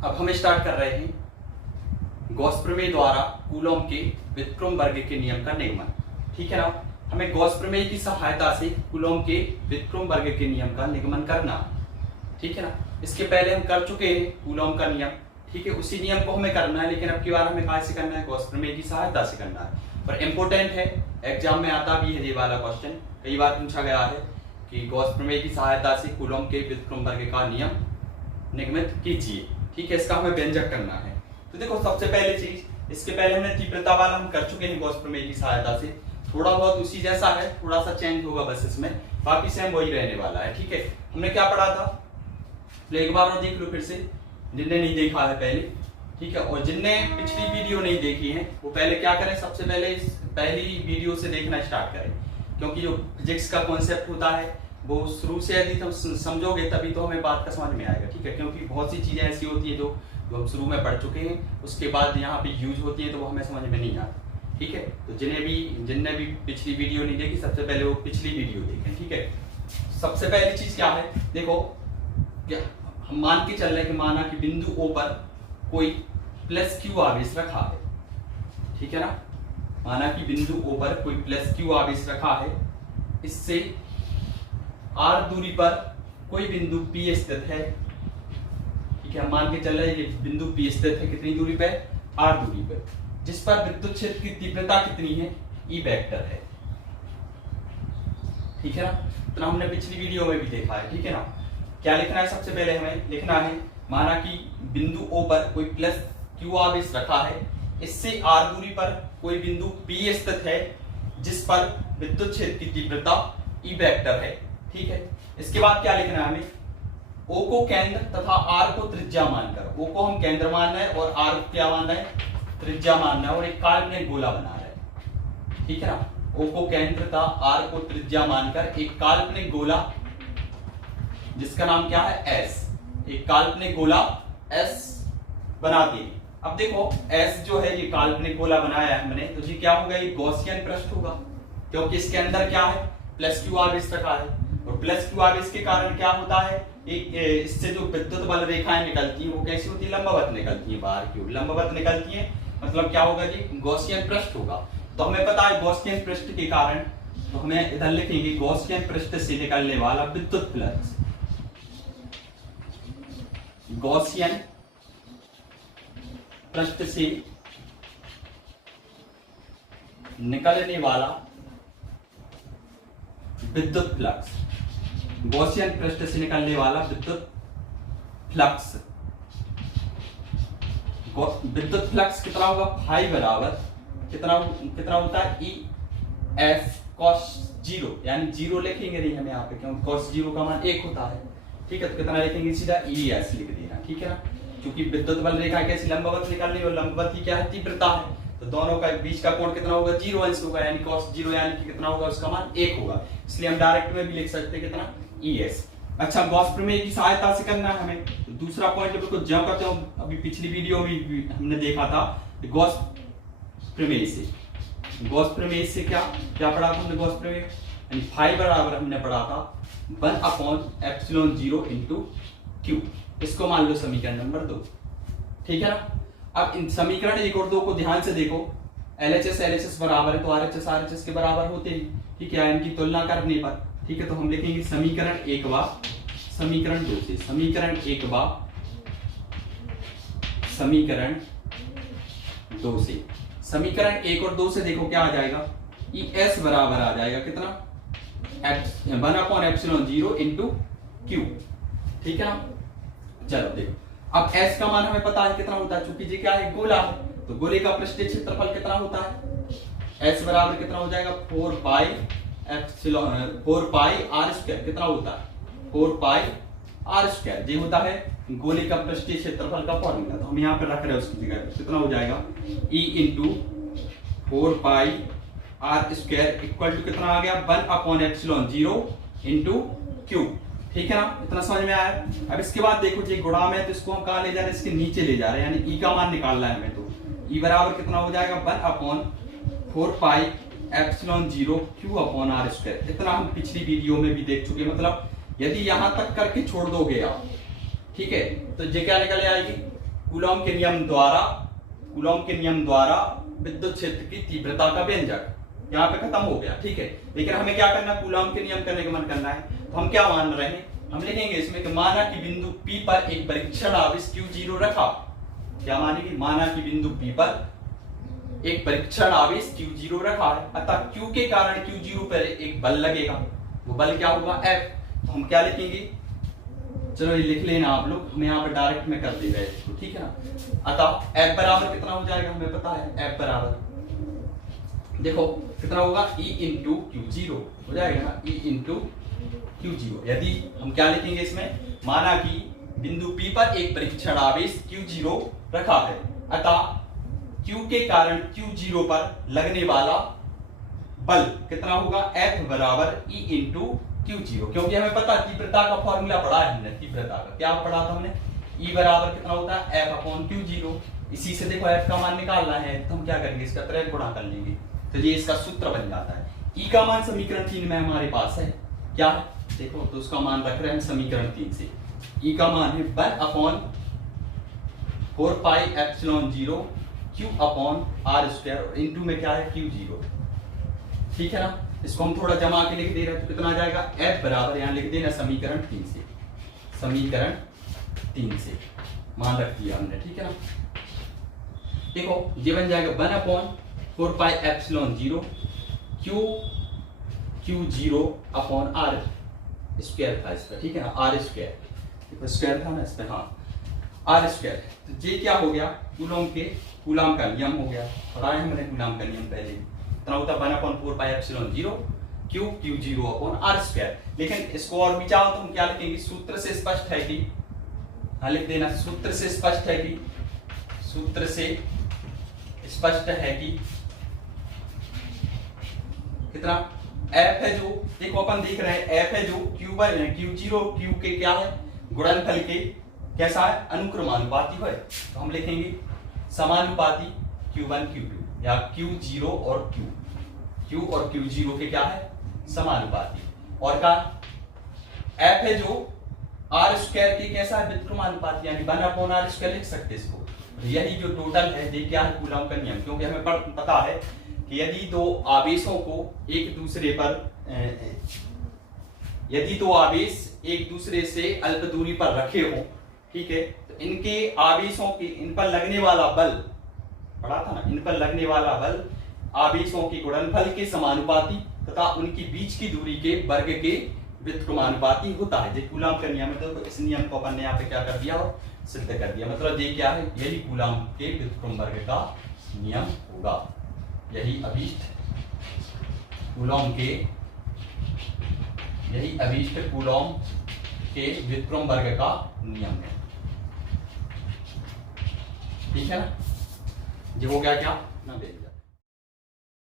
अब हम स्टार्ट कर रहे हैं गॉस प्रमेय द्वारा कूलॉम के व्युत्क्रम वर्ग के नियम का निगमन। ठीक है ना, हमें गॉस प्रमेय की सहायता से कूलॉम के व्युत्क्रम वर्ग के नियम का निगमन करना। ठीक है ना, इसके पहले हम कर चुके हैं कूलॉम का नियम। ठीक है, उसी नियम को हमें करना है, लेकिन अब की बार हमें कहाँ से करना है, गॉस प्रमेय की सहायता से करना है। और इम्पोर्टेंट है, एग्जाम में आता भी है ये वाला क्वेश्चन, कई बार पूछा गया है कि गॉस प्रमेय की सहायता से कूलॉम के व्युत्क्रम वर्ग का नियम निगमित कीजिए। ठीक है, इसका हमें व्यंजक करना है। तो देखो, सबसे पहले चीज, इसके पहले हमने तीव्रता वाला हम कर चुके हैं गॉस प्रमेय की सहायता से, थोड़ा बहुत उसी जैसा है, थोड़ा सा चेंज होगा बस इसमें, बाकी सेम वही रहने वाला है। ठीक है, हमने क्या पढ़ा था, तो एक बार और देख लो फिर से, जिनने नहीं देखा है पहले। ठीक है, और जिनने पिछली वीडियो नहीं देखी है वो पहले क्या करें, सबसे पहले पहली वीडियो से देखना स्टार्ट करें, क्योंकि जो फिजिक्स का कॉन्सेप्ट होता है वो शुरू से यदि तुम समझोगे तभी तो हमें बात का समझ में आएगा। ठीक है, क्योंकि बहुत सी चीजें ऐसी होती है जो हम शुरू में पढ़ चुके हैं, उसके बाद यहाँ पे यूज होती है तो वो हमें समझ में नहीं आता। ठीक है, तो जिनने भी पिछली वीडियो नहीं देखी, सबसे पहले वो पिछली वीडियो देखें। ठीक है, सबसे पहली चीज क्या है, देखो क्या हम मान के चल रहे हैं कि माना कि बिंदु O पर कोई प्लस क्यू आवेश रखा है। ठीक है ना, माना कि बिंदु O पर कोई प्लस क्यू आवेश रखा है, इससे r दूरी पर कोई बिंदु P स्थित है। ठीक है, हम मान के चल रहे हैं ये बिंदु P स्थित है, कितनी दूरी पे, r दूरी पे, जिस पर विद्युत क्षेत्र की तीव्रता कितनी है, E वेक्टर है। ठीक है ना, तो हमने पिछली वीडियो में भी देखा है। ठीक है ना, क्या लिखना है, सबसे पहले हमें लिखना है, माना कि बिंदु O पर कोई प्लस क्यू आवेश रखा है, इससे r दूरी पर कोई बिंदु P स्थित है, जिस पर विद्युत क्षेत्र की तीव्रता E वेक्टर है। ठीक है, इसके बाद क्या लिखना है हमें, O को केंद्र तथा R को त्रिज्या मानकर, O को हम केंद्र मानना है और R को क्या मानना है, त्रिज्या मानना है, और एक काल्पनिक गोला बना रहा है। ठीक है ना, O को केंद्र तथा R को त्रिज्या मानकर एक काल्पनिक गोला जिसका नाम क्या है, S, एक काल्पनिक गोला S बनाते हैं। अब देखो S जो है, ये काल्पनिक गोला बनाया है हमने, तो ये क्या होगा, ये गॉसियन पृष्ठ होगा, क्योंकि इसके अंदर क्या है, प्लस क्यू आवेश रखा है, और प्लस क्यू आवेश के कारण क्या होता है, इससे जो विद्युत बल रेखाएं निकलती हैं वो कैसी होती है, लंबवत निकलती हैं, बाहर की ओर लंबवत निकलती हैं, मतलब क्या होगा जी, गॉसियन पृष्ठ होगा। तो हमें पता है गॉसियन पृष्ठ के कारण, तो हमें इधर लिखेंगे गॉसियन पृष्ठ से निकलने वाला विद्युत फ्लक्स, गॉसियन पृष्ठ से निकलने वाला विद्युत फ्लक्स, गॉसियन पृष्ठ से निकलने वाला विद्युत फ्लक्स, विद्युत फ्लक्स कितना होगा, फाई बराबर कितना होता है, ई एस कॉस जीरो, यानी जीरो लिखेंगे नहीं हम यहाँ पे, क्योंकि कॉस जीरो का मान 1 होता है। ठीक है, तो कितना लिखेंगे, सीधा ई एस लिख देना। ठीक है ना, क्योंकि विद्युत बल रेखा कैसी लंबवत निकल रही है, और लंबवत की क्या है, तीव्रता है, तो दोनों का बीच का कोण कितना होगा, 0 अंश होगा, यानी cos 0 यानी कि कितना होगा, उसका मान 1 होगा, इसलिए हम डायरेक्ट में भी लिख सकते हैं कितना, ES। अच्छा, गॉस प्रमेय की सहायता से करना है हमें। तो दूसरा पॉइंट बिल्कुल जब करते हो, अभी पिछली वीडियो में हमने देखा था गॉस प्रमेय से, गॉस प्रमेय से क्या क्या पढ़ा था हमने, गॉस प्रमेय यानी फाई बराबर हमने पढ़ा था 1/ε0 × Q, इसको मान लो समीकरण नंबर 2। ठीक है ना, अब इन समीकरण 1 और 2 को ध्यान से देखो, LHS बराबर है तो RHS के बराबर होते हैं। ठीक है, इनकी तुलना करने पर, ठीक है, तो हम लिखेंगे समीकरण 1 व समीकरण 2 से, समीकरण 1 व समीकरण 2 से, समीकरण 1 और 2 से देखो क्या आ जाएगा, ES बराबर आ जाएगा कितना, 1/ε0 × Q। ठीक है ना, चलो देखो, अब S का मान हमें पता है कितना होता है, चूंकि ये क्या है, गोला है, तो गोले का पृष्ठीय क्षेत्रफल कितना होता है, S बराबर कितना हो जाएगा, 4πr², कितना होता है, 4πr², ये होता है गोले का पृष्ठीय क्षेत्रफल का फॉर्मूला, तो हम यहाँ पे रख रहे हैं उसकी जगह, कितना हो जाएगा, E × 4πr² इक्वल टू कितना आ गया, 1/ε0 × Q। ठीक है ना, इतना समझ में आया। अब इसके बाद देखो, ये गुणा में, तो इसको हम कहाँ ले जा रहे हैं, इसके नीचे ले जा रहे हैं, यानी E का मान निकालना है हमें, तो E बराबर कितना हो जाएगा, 1/4πε0 Q/r²। इतना हम पिछली वीडियो में भी देख चुके, मतलब यदि यहां तक करके छोड़ दोगे आप, ठीक है, तो ये क्या निकल आएगी, कूलॉम के नियम द्वारा विद्युत क्षेत्र की तीव्रता का व्यंजक यहाँ पे खत्म हो गया। ठीक है, लेकिन हमें क्या करना, कूलॉम के नियम करने का मन करना है। तो हम क्या मान रहे हैं, हम लिखेंगे इसमें कि माना कि बिंदु P पर एक परीक्षण आवेश Q0 रखा। क्या मानेंगे, माना कि बिंदु P पर एक परीक्षण आवेश Q0 रखा है, अतः Q के कारण Q0 पर एक बल लगेगा। वो बल क्या होगा, F। तो हम क्या लिखेंगे, चलो ये लिख लेना आप लोग, हम यहाँ पर डायरेक्ट में कर दे रहे हैं इसको, ठीक है ना। अतः F बराबर कितना हो जाएगा, हमें पता है F बराबर देखो कितना होगा, E इंटू Q0 हो जाएगा ना, E इंटू Q0। यदि हम क्या लिखेंगे इसमें, माना कि बिंदु P पर एक परीक्षण आवेश Q0 रखा है, अतः Q के कारण Q0 पर लगने वाला बल कितना होगा, F बराबर E इंटू Q0। क्योंकि हमें पता तीव्रता का फॉर्मूला पढ़ा है हमने, तीव्रता का क्या पढ़ा था हमने, E बराबर कितना होता है F अपॉन Q0। इसी से देखो F का मान निकालना है, तो हम क्या करेंगे, इसका तरह गुणा कर लेंगे, तो ये इसका सूत्र बन जाता है। E का मान समीकरण 3 में हमारे पास है, क्या है देखो, तो उसका मान रख रहे हैं समीकरण 3 से। E का मान है 1 upon 4 pi epsilon 0 Q upon R square, और इनटू में क्या है Q0। ठीक है ना, इसको हम थोड़ा जमा के लिख दे रहे हैं, तो कितना आ जाएगा, F बराबर यहाँ लिख देना समीकरण 3 से, समीकरण 3 से मान रख दिया हमने। ठीक है ना, देखो ये बन जाएगा 1 upon 4 pi epsilon 0 Q0 upon R square था इसका। ठीक है ना, R स्क्वायर, स्क्वायर था ना इसमें, हाँ R स्क्वायर। तो ये क्या हो गया, कूलॉम का नियम हो गया, पढ़ा है हमने कूलॉम का नियम पहले, इतना होता है 1 upon 4 pi epsilon 0 Q0 upon R square. लेकिन इसको और भी चाहो तो हम क्या लिखेंगे, सूत्र से स्पष्ट है कि, हाँ लिख देना, सूत्र से स्पष्ट है कि, सूत्र से स्पष्ट है कि कितना F है, जो देखो अपन देख रहे हैं F है जो Q0 Q के क्या है, गुणनफल के कैसा है, अनुक्रमानुपाती है। तो हम लिखेंगे समानुपाती Q1 Q2, या Q0 और Q और Q0 के क्या है, समानुपाती। और का F है जो R स्क्वायर के कैसा है, व्युत्क्रमानुपाती, यानी 1 अपॉन R स्क्वायर लिख सकते इसको। यही जो टोटल है ये क्या है, कूलॉम का नियम। क्योंकि हमें पता है कि यदि दो आवेशों को एक दूसरे पर, यदि दो आवेश एक दूसरे से अल्प दूरी पर रखे हो, ठीक है, तो इनके आवेशों के, इन पर लगने वाला बल पढ़ा था ना, इन पर लगने वाला बल आवेशों के गुणनफल के समानुपाती तथा उनकी बीच की दूरी के वर्ग के व्युत्क्रमानुपाती होता है। ये कूलॉम का नियम है। तो इस नियम को अपन ने यहाँ पे क्या कर दिया, और सिद्ध कर दिया। मतलब ये क्या है, यही कूलॉम के व्युत्क्रम वर्ग का नियम होगा। यही अभीष्ट कूलॉम के, यही अभीष्ट कूलॉम के व्युत्क्रम वर्ग का नियम है। ठीक है ना, ये हो गया क्या ना,